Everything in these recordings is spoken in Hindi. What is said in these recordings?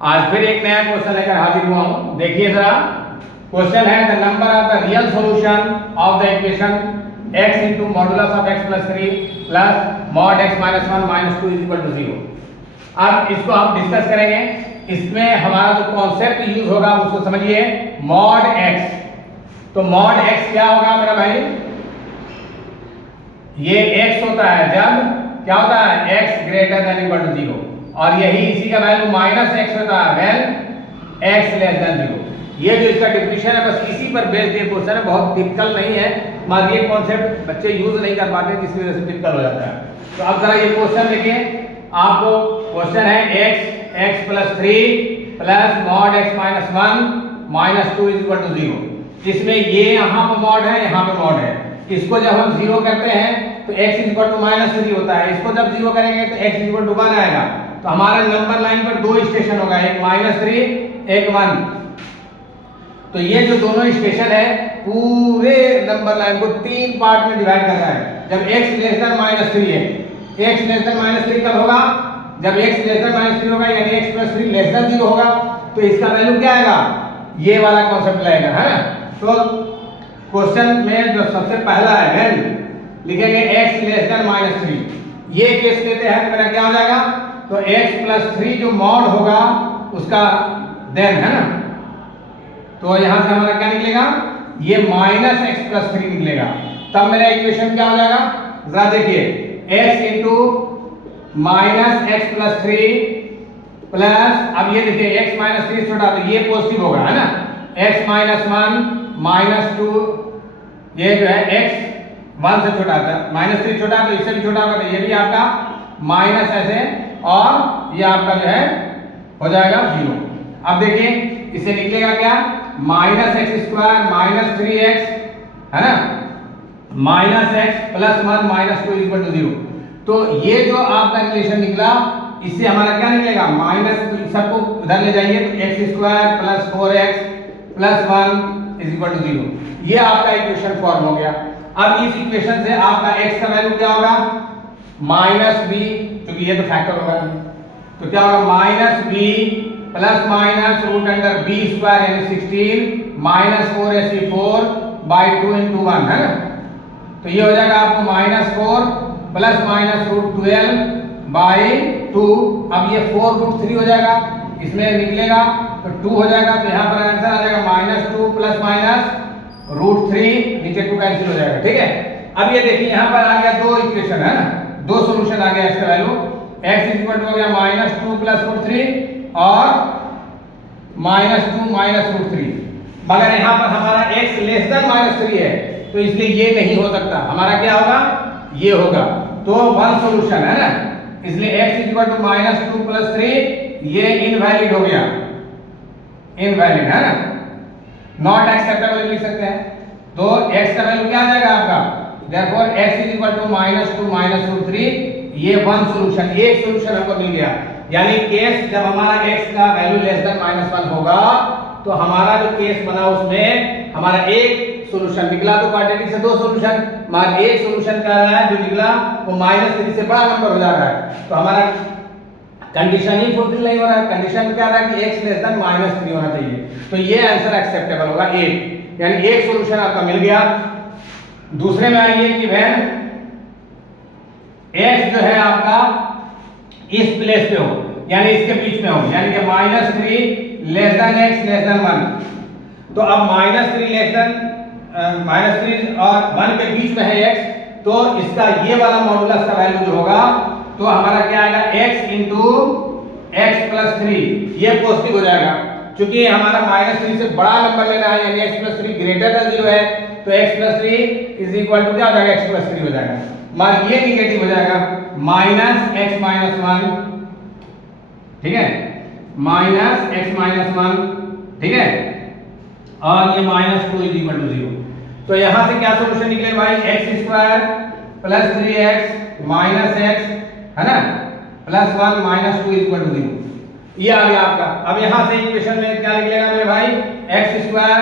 आज फिर एक नया क्वेश्चन लेकर हाजिर हुआ हूं। देखिए जरा, क्वेश्चन है the number of the real solution of the equation x into modulus of x plus 3 plus mod x minus 1 minus 2 is equal to 0। अब इसको हम डिस्कस करेंगे। इसमें हमारा जो कॉन्सेप्ट यूज होगा उसको समझिए, मॉड x। तो मॉड x क्या होगा मेरा भाई? ये x होता है जब क्या होता है x greater than equal to 0, और यही इसी का वैल्यू माइनस x होता है व्हेन x लेस देन 0। ये जो इसका डिफिनेशन है बस इसी पर बेस्ड ये क्वेश्चन है, बहुत टिपिकल नहीं है, मगर ये कॉन्सेप्ट बच्चे यूज नहीं कर पाते जिसकी वजह से टिपिकल हो जाता है। तो अब जरा ये क्वेश्चन देखिए, आपको क्वेश्चन है x plus 3 plus mod x minus 1 minus 2 is equal to 0। इसमें ये यहाँ पे मॉड है, यहाँ पे मॉड है। इसको जब हम 0 करते हैं तो x is equal to minus 3 होता है। इसको जब 0 करेंगे तो x इज इक्वल टू 1 आएगा। तो हमारे नंबर लाइन पर दो स्टेशन होगा, एक माइनस 3 एक 1। तो ये जो दोनों स्टेशन है पूरे नंबर लाइन को तीन पार्ट में डिवाइड कर रहा है। जब x लेस देन माइनस 3 है, x लेस देन माइनस 3 कब होगा? जब x लेस देन माइनस 3 होगा, यानी x प्लस 3 लेस देन 0 होगा। तो इसका वैल्यू क्या आएगा? ये वाला कॉन्सेप्ट लगेगा, है ना। तो क्वेश्चन में जो सबसे पहला है व्हेन लिखेंगे x लेस देन माइनस 3। ये केस लेते हैं तो मेरा क्या हो जाएगा? तो x प्लस 3 जो मॉड होगा उसका देन, है ना। तो यहां से हमारा क्या निकलेगा? ये माइनस x प्लस 3 निकलेगा। तब मेरा इक्वेशन क्या हो जाएगा? जरा देखिए, x into minus x plus 3 plus, अब ये देखिए x माइनस 3 छोटा तो ये पॉजिटिव होगा, है ना। x माइनस 1 माइनस 2, ये जो है x 1 से छोटा था, माइनस 3 छोटा तो इससे भी छोटा होगा, तो ये भी आपका माइनस ऐसे, और ये आपका जो है हो जाएगा 0। अब देखिए इससे निकलेगा क्या? Minus x square minus 3x, है ना, minus x plus 1 minus 2 equal to 0। तो ये जो आपका रिलेशन निकला, इससे हमारा क्या निकलेगा? माइनस, सबको उधर ले जाइए तो x square plus 4x plus 1 is equal to 0। ये आपका इक्वेशन फॉर्म हो गया। अब इस इक्वेशन से आपका x का वैल्यू क्या होगा? माइनस b, क्योंकि ये तो फैक्टर होगा, तो क्या होगा? Minus b plus minus root under b square यानी 16 माइनस 4ac4 बाई 2 इंटू 1, है ना। तो ये हो जाएगा आपको minus 4 plus minus root 12 by 2। अब ये 4 रूट 3 हो जाएगा, इसमें निकलेगा तो 2 हो जाएगा। तो यहाँ पर आंसर आ जाएगा माइनस 2 प्लस माइनस रूट 3, नीचे 2 कैंसिल हो जाएगा, ठीक है। अब ये देखिए यहाँ पर आ गया दो इक्वेशन, है ना, दो सोल्यूशन आ गया इसका value. x is equal to हो गया माइनस 2 प्लस रूट 3 और माइनस 2 माइनस रूट 3। मगर यहाँ पर हमारा x लेस देन माइनस 3 है, तो इसलिए ये नहीं हो सकता। हमारा क्या होगा? ये होगा। तो वन सॉल्यूशन, है ना, इसलिए x is equal to minus 2 plus 3 ये इनवैलिड हो गया, इनवैलिड, है ना, नॉट एक्सेप्टेबल लिख सकते हैं। तो x का वैल्यू क्या आ जाएगा आपका? Therefore x is equal to minus 2 minus root 3, ये वन सॉल्यूशन, एक सॉल्यूशन हमको मिल गया। यानी केस जब हमारा x का वैल्यू लेस देन माइनस 1 होगा तो हमारा जो केस बना उसमें हमारा एक सॉल्यूशन निकला। तो क्वाड्रेटिक से दो सॉल्यूशन, मगर एक सॉल्यूशन क्या रहा है जो निकला वो माइनस 3 से बड़ा नंबर हो जा रहा है। तो हमारा कंडीशन ही फुलफिल नहीं हो रहा है। कंडीशन क्या रहा है कि x लेस देन माइनस 3 होना चाहिए। तो ये आंसर एक्सेप्टेबल होगा, एक, यानी एक सॉल्यूशन आपका मिल गया। दूसरे में आइए कि व्हेन x जो है आपका इस प्लेस पे हो, यानी इसके बीच में हो, यानी कि minus 3 less than x less than 1। तो अब माइनस 3 लेस देन माइनस 3 और 1 के बीच में है x, तो इसका ये वाला मॉडुलस का वैल्यू जो होगा तो हमारा क्या आएगा? x इंटू एक्स प्लस 3, ये पॉजिटिव हो जाएगा। क्योंकि हमारा माइनस 3 से बड़ा नंबर लेना है, यानी x प्लस 3 ग्रेटर देन 0 है, तो x plus 3 is equal to क्या हो जाएगा? x प्लस 3 हो जाएगा, मगर ये निगेटिव हो जाएगा, माइनस x माइनस 1, ठीक है, माइनस x माइनस 1, ठीक है, और ये माइनस 2 इज इक्वल टू 0। तो यहां से क्या सॉल्यूशन निकले भाई? x square plus 3x minus x, है ना, plus 1 minus 2 is equal to 0। ये आ गया आपका। अब यहां से इक्वेशन में क्या निकलेगा मेरे भाई? x square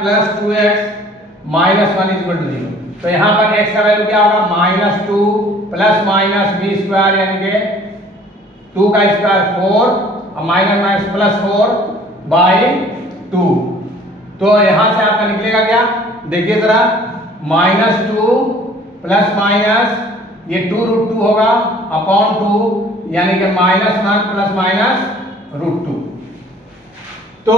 plus 2x minus 1 is equal to 0। तो यहाँ पर x का वैल्यू क्या होगा? Minus 2 plus minus b square यानी कि 2 का स्क्वायर 4 और माइनस माइनस प्लस 4/2। तो यहां से आपका निकलेगा क्या, देखिए जरा, -2 प्लस माइनस ये 2√2 होगा अपॉन 2, यानी कि -1 प्लस माइनस √2। तो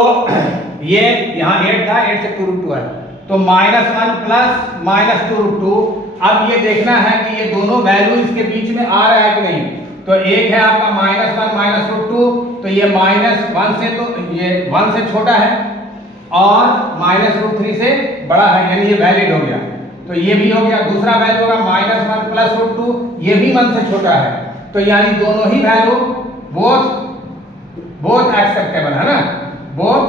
ये यहाँ 8 था, 8 से 2√2 है, तो -1 प्लस -2√2। अब ये देखना है कि ये दोनों वैल्यू इसके बीच में आ रहा है कि नहीं। तो एक है आपका -1 -√2, तो ये -1 से, तो ये 1 से छोटा है और -√3 से बड़ा है, यानी ये वैलिड हो गया। तो ये भी हो गया। दूसरा वैल्यू होगा -1 प्लस √2, ये भी 1 से छोटा है, तो यानी दोनों ही वैल्यू बोथ एक्सेप्टेबल है ना, बोथ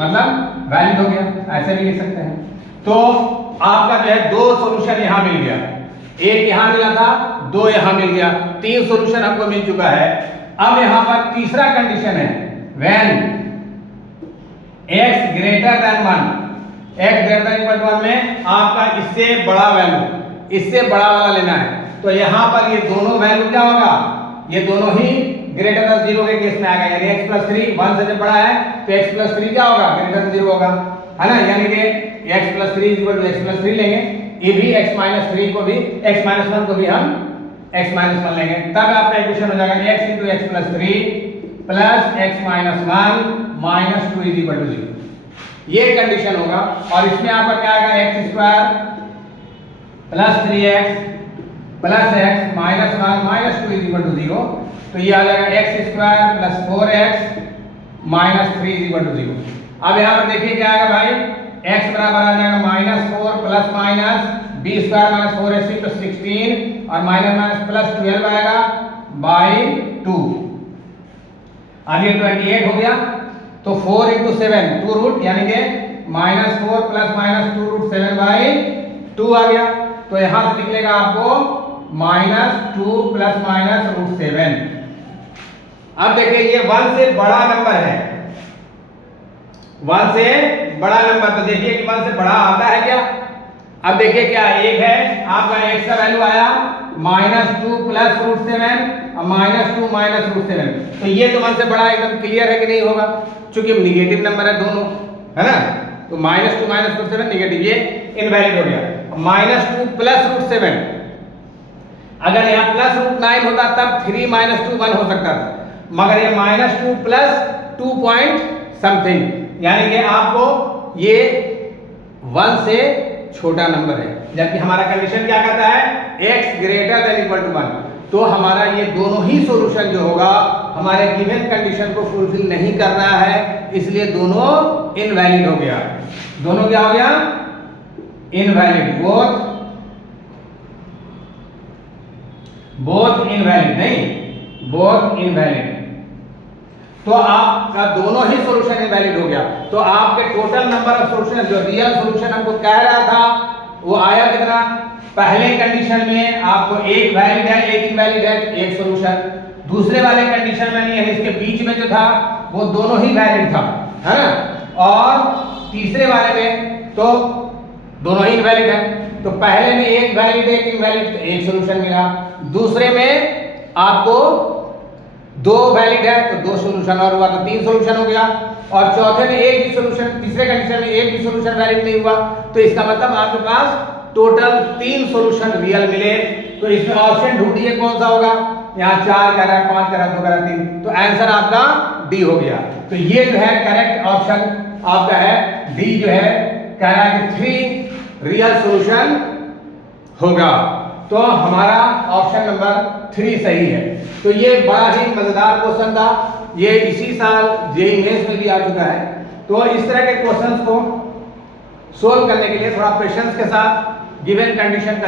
मतलब वैलिड हो गया, ऐसे भी लिख सकते हैं। तो आपका जो है 2 सॉल्यूशन यहां मिल गया, एक यहां मिला था, 2 यहां मिल गया, 3 सॉल्यूशन हमको मिल चुका है। अब यहां पर तीसरा कंडीशन है, when x greater than 1, x greater than equal to 1 में आपका इससे बड़ा वैल्यू, इससे बड़ा वाला लेना है। तो यहां पर ये दोनों वैल्यू क्या होगा, ये दोनों ही ग्रेटर देन 0 के केस में आ गया, यानी x + 3 1 से जब बड़ा है तो x + 3 क्या होगा, ग्रेटर देन 0 होगा, है ना। यानी कि x + 3 x + 3 लेंगे, ये भी x - 3 को भी, x - 1 को भी हम x - 1 लेंगे, तब आपका इक्वेशन हो जाएगा x × x + 3 प्लस x - 1 - 2 = 0। ये कंडीशन होगा। और इसमें आपका क्या आएगा, x² plus 3x plus x minus 1 minus 2 = 0। तो ये आ जाएगा x² प्लस 4x माइनस 3 = 0। अब यहाँ पर देखिए क्या आएगा भाई, x बराबर आ जाएगा -4 plus minus b² minus 4ac तो 16 और माइनस माइनस प्लस 12 आएगा /2। अब ये 28 हो गया, तो 4 × 7 2 रूट, यानी कि -4 प्लस माइनस 2√7/2 आ गया। तो यहां से निकलेगा आपको -2 प्लस माइनस √7। अब देखिए ये 1 से बड़ा नंबर है, 1 से बड़ा नंबर, तो देखिए कि 1 से बड़ा आता है क्या। अब देखिए क्या एक है आपका, x का वैल्यू आया -2 प्लस √7 और -2 माइनस √7, तो ये तो 1 से बड़ा एकदम क्लियर है कि नहीं होगा, क्योंकि नेगेटिव नंबर है दोनों, है ना। तो -2 माइनस √7 नेगेटिव, ये इनवैलिड हो गया। -2 प्लस √7, अगर यहाँ प्लस √9 होता तब 3 - 2 1 हो सकता था, मगर ये -2 प्लस 2 पॉइंट समथिंग, यानी कि आपको ये 1 से छोटा नंबर है। जबकि हमारा कंडीशन क्या कहता है, x greater than equal to 1, तो हमारा ये दोनों ही सॉल्यूशन जो होगा हमारे गिवन कंडीशन को फुलफिल नहीं कर रहा है, इसलिए दोनों इनवैलिड हो गया। दोनों क्या हो गया, इनवैलिड, बोथ इनवैलिड, नहीं बोथ इनवैलिड। तो आपका दोनों ही सॉल्यूशन इनवैलिड हो गया। तो आपके टोटल नंबर ऑफ सॉल्यूशन, जो रियल सॉल्यूशन हमको कह रहा था, वो आया कितना, पहले कंडीशन में आपको एक वैलिड है एक इनवैलिड है, एक सॉल्यूशन। दूसरे वाले कंडीशन में नहीं है, इसके बीच में जो था वो दोनों ही वैलिड था, है ना। और तीसरे वाले में तो दोनों ही इनवैलिड है। तो पहले में एक वैलिड एक इनवैलिड, तो एक सॉल्यूशन मिला। दूसरे में आपको 2 वैलिड है तो 2 सॉल्यूशन और हुआ, तो 3 सॉल्यूशन हो गया। और चौथे में एक भी सॉल्यूशन, तीसरे कंडीशन में एक भी सॉल्यूशन वैलिड नहीं हुआ, तो इसका मतलब आपके पास टोटल 3 सॉल्यूशन रियल मिले। तो इसमें ऑप्शन ढूंढिए कौन सा होगा, यहाँ 4 कह रहा है, 5 कह रहा है, 2 कह रहा है, 3, तो आंसर आपका डी हो गया। तो ये जो है करेक्ट ऑप्शन आपका है डी, जो है कह रहा है कि 3 रियल सॉल्यूशन होगा। तो हमारा ऑप्शन नंबर 3 सही है। तो ये बड़ा ही मजेदार क्वेश्चन था, ये इसी साल जेईई मेंस में भी आ चुका है। तो इस तरह के क्वेश्चंस को सोल्व करने के लिए थोड़ा पेशेंस के साथ गिवन कंडीशन का